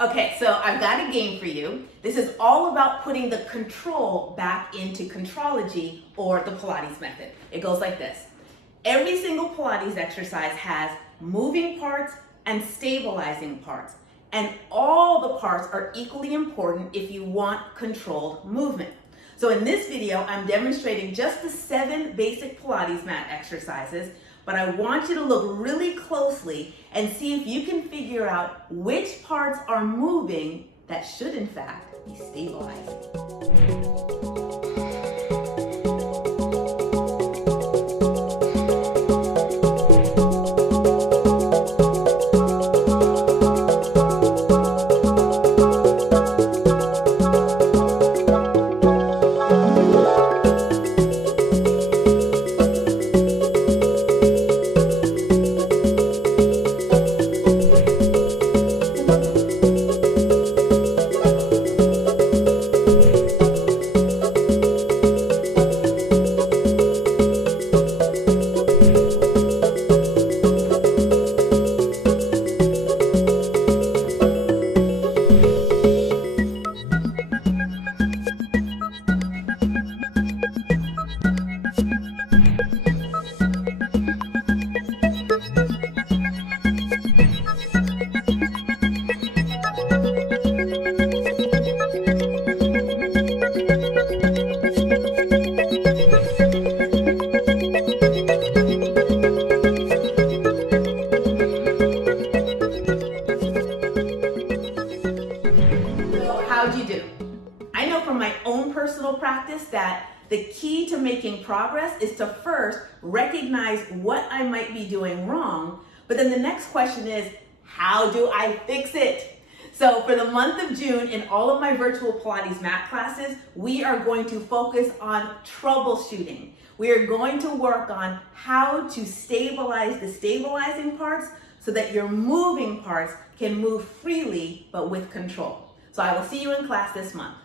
Okay, so I've got a game for you. This is all about putting the control back into CONTROLogy, or the Pilates method. It goes like this. Every single Pilates exercise has moving parts and stabilizing parts. And all the parts are equally important if you want controlled movement. So in this video, I'm demonstrating just the 7 basic Pilates mat exercises, but I want you to look really closely and see if you can figure out which parts are moving that should in fact be stabilizing. How'd you do? I know from my own personal practice that the key to making progress is to first recognize what I might be doing wrong, but then the next question is, how do I fix it? So for the month of June, in all of my virtual Pilates mat classes, we are going to focus on troubleshooting. We are going to work on how to stabilize the stabilizing parts so that your moving parts can move freely but with control. So I will see you in class this month.